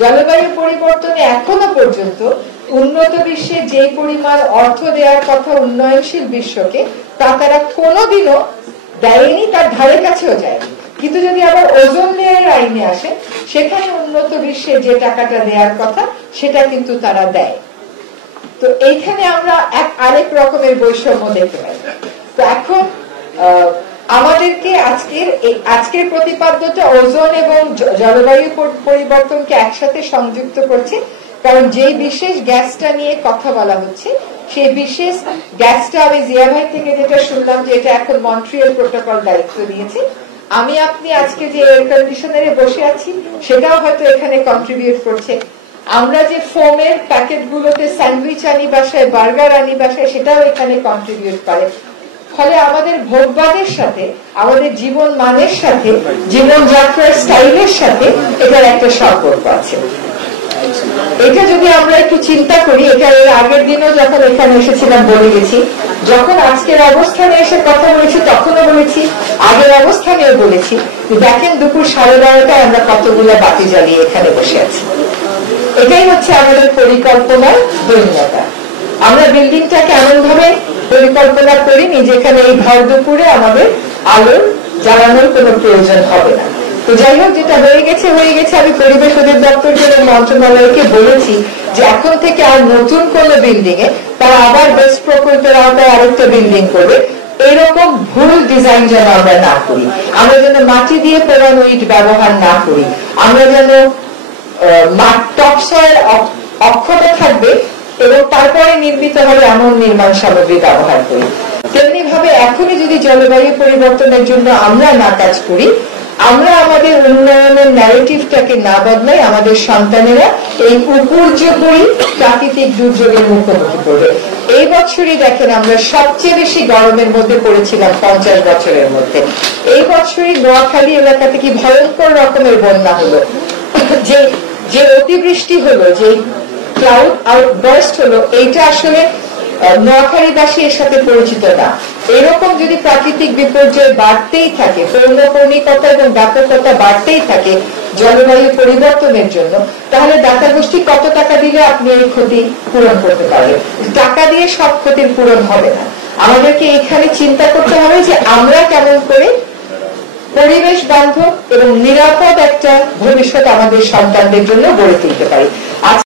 জলবায়ু পরিবর্তনে এখনো পর্যন্ত উন্নত বিশ্বে যে পরিমাণ অর্থ দেওয়ার কথা উন্নয়নশীল বিশ্বকে তা তারা কোনোদিনও দেয়নি, তার ধারে কাছেও যায়নি। কিন্তু যদি আবার ওজোন লেয়ারের আইনে আসে, সেখানে উন্নত বিশ্বে যে টাকাটা দেওয়ার কথা সেটা কিন্তু তারা দেয়। তো এইখানে আমরা আরেক রকমের বৈষম্য দেখতে পাই। তো এখন আমাদেরকে আজকের প্রতিপাদ্যটা ওজোন এবং জলবায়ু পরিবর্তনকে একসাথে সংযুক্ত করছে, কারণ যেই বিশেষ গ্যাসটা নিয়ে কথা বলা হচ্ছে সেই বিশেষ গ্যাসটা আমি জিয়া ভাই থেকে যেটা শুনলাম যে এটা এখন মন্ট্রিয়াল প্রোটোকল দায়িত্ব নিয়েছে। আমি আপনি আজকে যে এয়ার কন্ডিশনারে বসে আছি সেটাও হয়তো এখানে কন্ট্রিবিউট করছে। আমরা যে ফোমের প্যাকেট গুলোতে স্যান্ডউইচ আনি বাসায়, বার্গার আনি বাসায়, সেটাও এখানে কন্ট্রিবিউট করে। ফলে আমাদের ভোগবাদের সাথে, আমাদের জীবন মানের সাথে, জীবনযাত্রার স্টাইলের সাথে এটার একটা সম্পর্ক আছে। এটা যদি আমরা একটু চিন্তা করি, এটা এর আগের দিনও যখন এখানে এসেছিলাম বলে গেছি, যখন আজকের অবস্থানে এসে কথা বলেছি তখনও বলেছি, আগের অবস্থানেও বলেছি, দেখেন দুপুর 12:30টায় আমরা কতগুলো বাতি জ্বালিয়ে এখানে বসে আছি। এটাই হচ্ছে আমাদের পরিকল্পনার দৈন্যতা। আমরা বিল্ডিংটাকে এমন ভাবে পরিকল্পনা করিনি যেখানে এই ভর দুপুরে আমাদের আলোর জ্বালানোর কোনো প্রয়োজন হবে না। তো যাই হোক, যেটা হয়ে গেছে হয়ে গেছে। আমি পরিবেশ অধিদপ্তর মন্ত্রণালয়কে বলেছি যে এখন থেকে আর নতুন কোন বিল্ডিং এ তারা আবার বেস্ট প্রকল্পের আওতায় আরেকটা বিল্ডিং করবে, এরকম ভুল ডিজাইন যেন আমরা না করি। আমরা যেন মাটি দিয়ে পোড়ানো ইট ব্যবহার না করি। আমরা যেন টপ সয়েল অক্ষত থাকবে এবং তারপরে নির্মিত হবে এমন নির্মাণ সামগ্রী ব্যবহার করি। তেমনি ভাবে এখনই যদি জলবায়ু পরিবর্তনের জন্য আমরা না কাজ করি, আমরা আমাদের উন্নয়নের ন্যারেটিভটাকে না বদলাই, আমাদের সন্তানেরা এই উপর্যুপরি প্রাকৃতিক দুর্যোগের মুখোমুখি করবে। এই বছরই দেখেন আমরা সবচেয়ে বেশি গরমের মধ্যে পড়েছিলাম 50 বছরের মধ্যে। এই বছরই নোয়াখালী এলাকাতে কি ভয়ঙ্কর রকমের বন্যা হলো, যে অতিবৃষ্টি হলো, যে ক্লাউড আউটবার্স্ট হলো, এইটা আসলে নোয়াখালীবাসী এর সাথে পরিচিত না। এরকম যদি প্রাকৃতিক বিপর্যয় বাড়তেই থাকে, পৌনঃপুনিকতা এবং ব্যাপকতা বাড়তেই থাকে জলবায়ু পরিবর্তনের জন্য, তাহলে দাতা গোষ্ঠী কত টাকা দিলে আপনি এই ক্ষতি পূরণ করতে পারবেন? টাকা দিয়ে সব ক্ষতির পূরণ হবে না। আমাদেরকে এখানে চিন্তা করতে হবে যে আমরা কেমন করে পরিবেশ বান্ধব এবং নিরাপদ একটা ভবিষ্যৎ আমাদের সন্তানদের জন্য গড়ে তুলতে পারি।